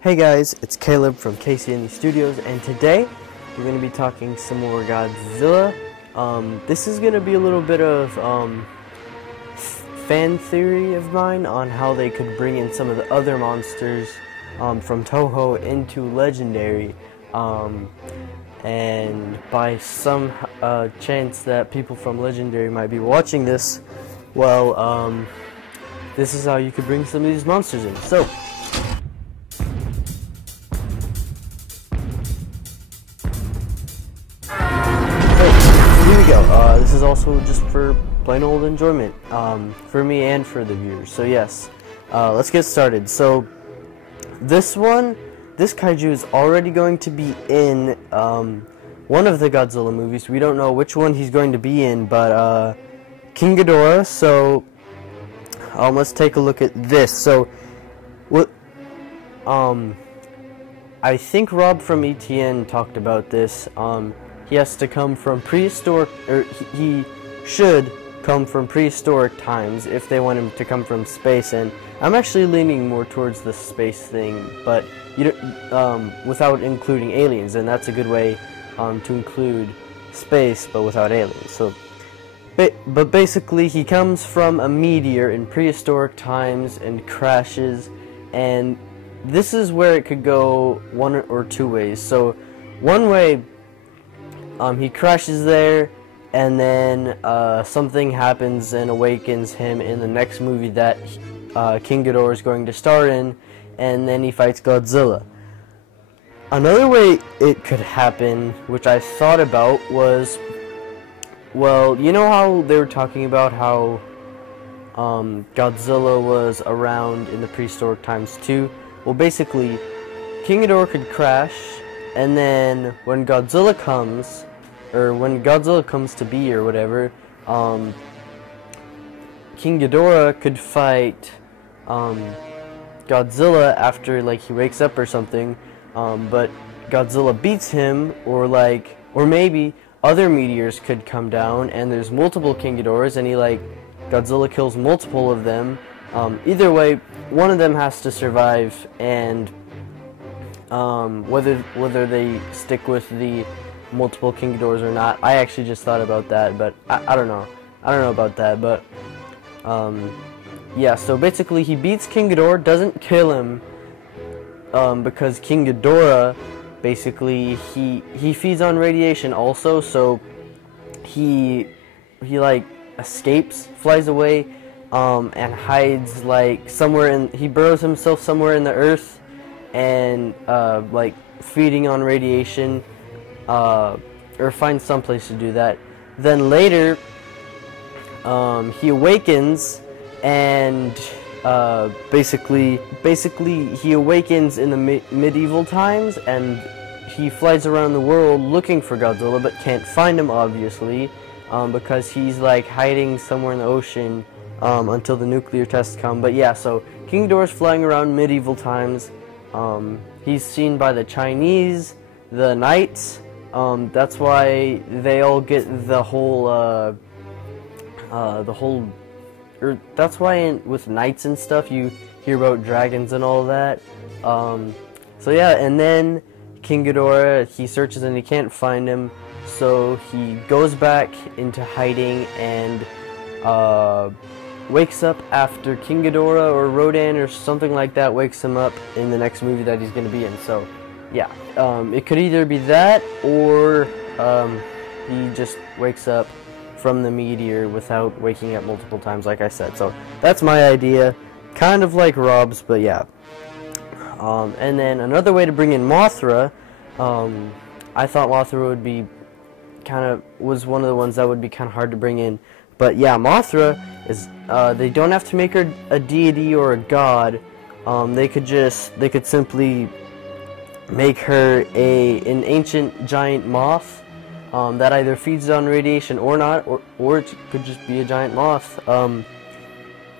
Hey guys, it's Caleb from KCNE Studios, and today we're going to be talking some more Godzilla. This is going to be a little bit of fan theory of mine on how they could bring in some of the other monsters from Toho into Legendary. And by some chance that people from Legendary might be watching this, well, this is how you could bring some of these monsters in. So, here we go. This is also just for plain old enjoyment, for me and for the viewers. So yes, let's get started. So this kaiju is already going to be in one of the Godzilla movies. We don't know which one he's going to be in, but King Ghidorah. So let's take a look at this. So what? I think Rob from ETN talked about this. He has to come from prehistoric, or he should come from prehistoric times if they want him to come from space. And I'm actually leaning more towards the space thing, but you don't, without including aliens, and that's a good way to include space, but without aliens. So, but basically, he comes from a meteor in prehistoric times and crashes, and this is where it could go one or two ways. So, one way. He crashes there, and then something happens and awakens him in the next movie that King Ghidorah is going to star in, and then he fights Godzilla. Another way it could happen, which I thought about, was, well, you know how they were talking about how Godzilla was around in the prehistoric times too? Well, basically, King Ghidorah could crash, and then when Godzilla comes, to be or whatever, King Ghidorah could fight Godzilla after, like, he wakes up or something, but Godzilla beats him, or maybe other meteors could come down and there's multiple King Ghidorahs, and Godzilla kills multiple of them. Either way, one of them has to survive, and whether they stick with the multiple King Ghidorahs or not, I actually just thought about that, but I don't know. I don't know about that, but yeah. So basically, he beats King Ghidorah, doesn't kill him, because King Ghidorah, basically, he feeds on radiation also, so he escapes, flies away, and hides somewhere he burrows himself somewhere in the earth, and feeding on radiation, or finds some place to do that. Then later, he awakens, and basically he awakens in the medieval times, and he flies around the world looking for Godzilla, but can't find him, obviously, because he's hiding somewhere in the ocean until the nuclear tests come. But yeah, so King Ghidorah's flying around medieval times. He's seen by the Chinese, the knights. That's why they all get the whole, that's why with knights and stuff you hear about dragons and all that. So yeah, and then King Ghidorah, he searches and he can't find him, so he goes back into hiding and wakes up after King Ghidorah or Rodan or something like that wakes him up in the next movie that he's going to be in. So yeah, it could either be that, or he just wakes up from the meteor without waking up multiple times, like I said. So that's my idea, kind of like Rob's, but yeah. And then another way to bring in Mothra, I thought Mothra would be was one of the ones that would be kind of hard to bring in. But yeah, Mothra is, they don't have to make her a deity or a god. They could simply make her an ancient giant moth that either feeds on radiation or not, or it could just be a giant moth.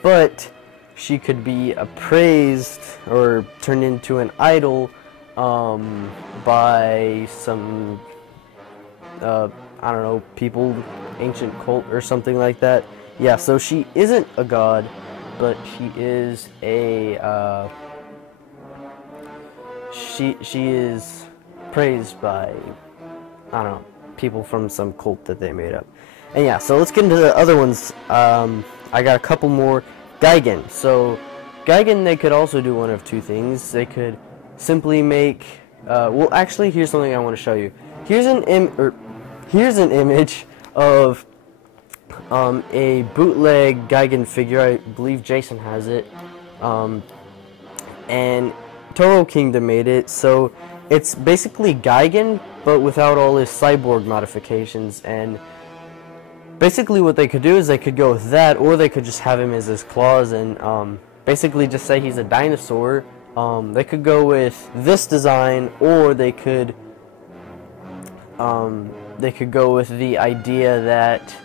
But she could be appraised or turned into an idol by some I don't know, people, ancient cult or something like that. Yeah, so she isn't a god, but she is a she is praised by, I don't know, people from some cult that they made up. And yeah, so let's get into the other ones. I got a couple more. Gigan. So Gigan, they could also do one of two things. They could simply make well, actually, here's something I want to show you. Here's an image of a bootleg Gigan figure. I believe Jason has it. And Toho Kingdom made it. So it's basically Gigan, but without all his cyborg modifications. And basically what they could do is they could go with that, or they could just have him as his claws and basically just say he's a dinosaur. They could go with this design, or they could go with the idea that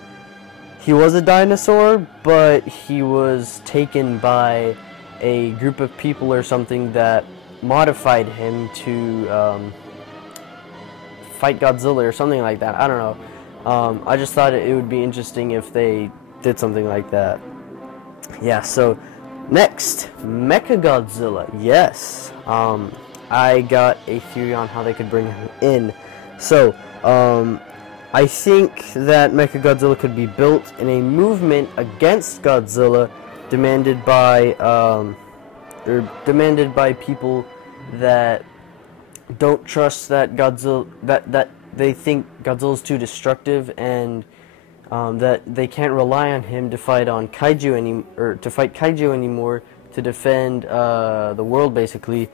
he was a dinosaur, but he was taken by a group of people or something that modified him to fight Godzilla or something like that. I don't know. I just thought it would be interesting if they did something like that. Yeah, so next, Mechagodzilla. Yes, I got a theory on how they could bring him in. So, I think that Mechagodzilla could be built in a movement against Godzilla, demanded by people that don't trust that Godzilla, that they think Godzilla's too destructive, and that they can't rely on him to fight kaiju anymore, to defend the world, basically.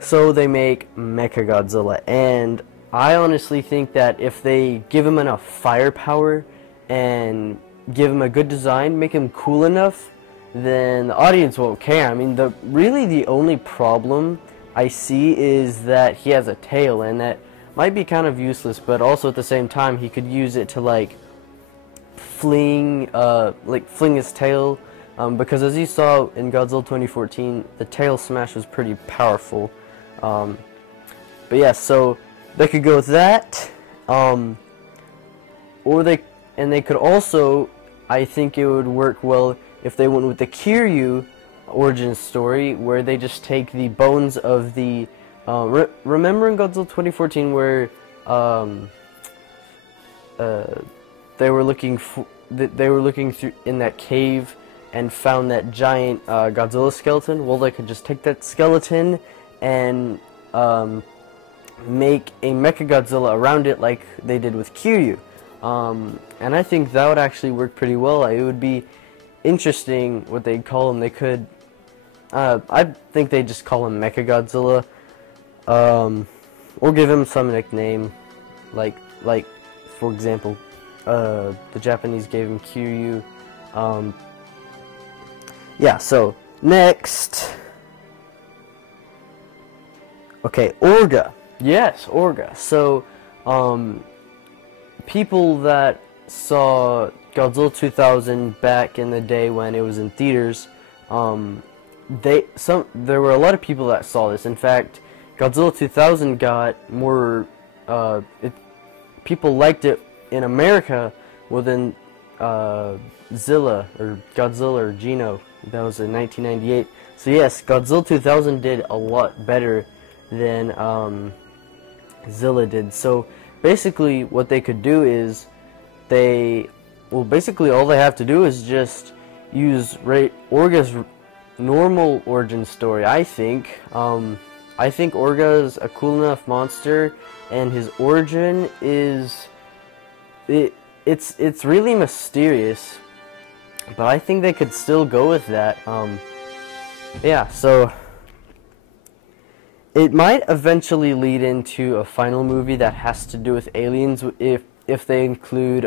So they make Mechagodzilla, and I honestly think that if they give him enough firepower and give him a good design, make him cool enough, then the audience won't care. I mean, really the only problem I see is that he has a tail, and that might be kind of useless, but also at the same time he could use it to like fling his tail, because as you saw in Godzilla 2014, the tail smash was pretty powerful. But yeah, so they could go with that, or they could also, I think it would work well if they went with the Kiryu origin story, where they just take the bones of the remember in Godzilla 2014 where they were looking through in that cave and found that giant Godzilla skeleton. Well, they could just take that skeleton and make a Mechagodzilla around it, like they did with Kiryu. And I think that would actually work pretty well. It would be interesting what they'd call him. They could, I think they just call him Mechagodzilla, or give him some nickname, like for example, the Japanese gave him Kiryu. Yeah, so next, okay, Orga. Yes, Orga. So people that saw Godzilla 2000 back in the day when it was in theaters, there were a lot of people that saw this. In fact, Godzilla 2000 got more, people liked it in America more than Godzilla or Gino. That was in 1998. So yes, Godzilla 2000 did a lot better than Zilla did. So basically what they could do is basically all they have to do is just use Orga's normal origin story. I think Orga's a cool enough monster, and his origin is it's really mysterious, but I think they could still go with that. Yeah, so it might eventually lead into a final movie that has to do with aliens if they include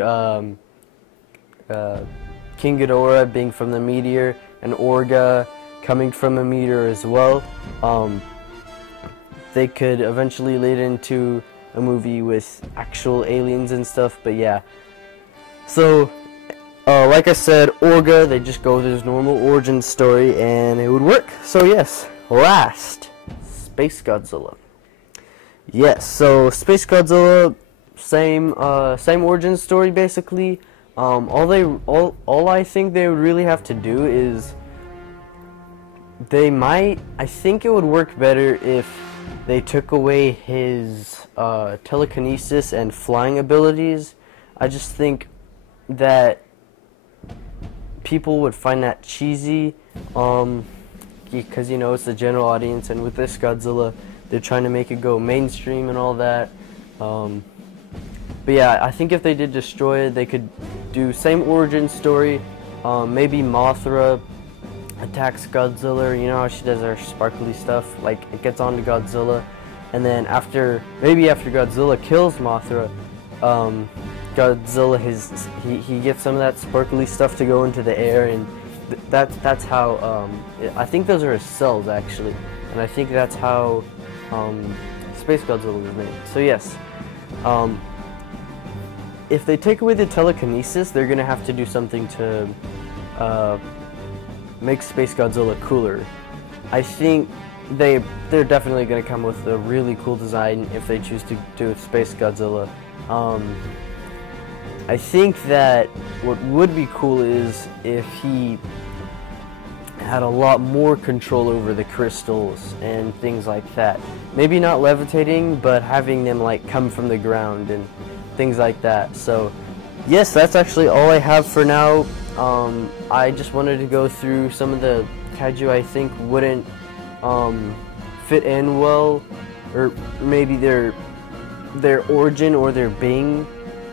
King Ghidorah being from the meteor and Orga coming from a meteor as well. They could eventually lead into a movie with actual aliens and stuff, but yeah. So, like I said, Orga, they just go with his normal origin story and it would work. So yes, last, Space Godzilla. Yes, so Space Godzilla, same origin story basically. All I think they would really have to do is I think it would work better if they took away his telekinesis and flying abilities, I just think that people would find that cheesy, because, you know, it's the general audience, and with this Godzilla, they're trying to make it go mainstream and all that. But yeah, I think if they did destroy it, they could do same origin story. Maybe Mothra attacks Godzilla, you know how she does her sparkly stuff, like it gets onto Godzilla, and then maybe after Godzilla kills Mothra, Godzilla he gets some of that sparkly stuff to go into the air, and that's how I think those are his cells actually, and I think that's how Space Godzilla was made. So yes, if they take away the telekinesis, they're gonna have to do something to make Space Godzilla cooler. I think they're definitely gonna come with a really cool design if they choose to do Space Godzilla. I think that what would be cool is if he had a lot more control over the crystals and things like that. Maybe not levitating, but having them like come from the ground and things like that. So yes, that's actually all I have for now. I just wanted to go through some of the kaiju I think wouldn't fit in well, or maybe their origin or their being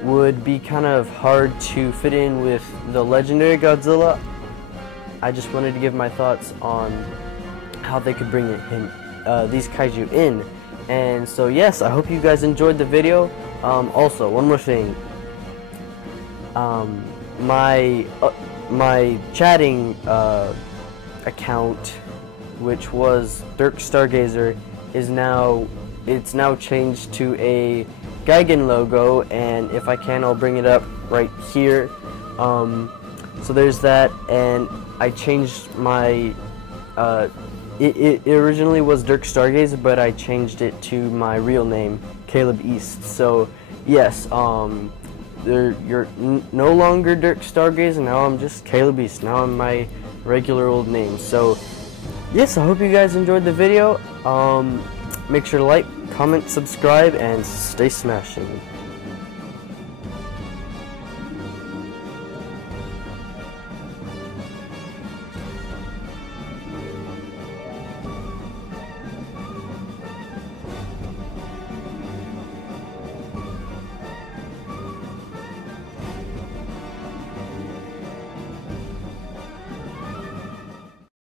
would be kind of hard to fit in with the legendary Godzilla. I just wanted to give my thoughts on how they could bring these kaiju in. And so yes, I hope you guys enjoyed the video. Also, one more thing. My chatting account, which was Dirk Stargazer, is now changed to a Gigan logo, and if I can, I'll bring it up right here. So there's that, and I changed my it originally was Dirk Stargazer, but I changed it to my real name, Caleb East. So yes, you're no longer Dirk Stargazer, now I'm just Caleb East. Now I'm my regular old name. So yes, I hope you guys enjoyed the video. Make sure to like, comment, subscribe, and stay smashing.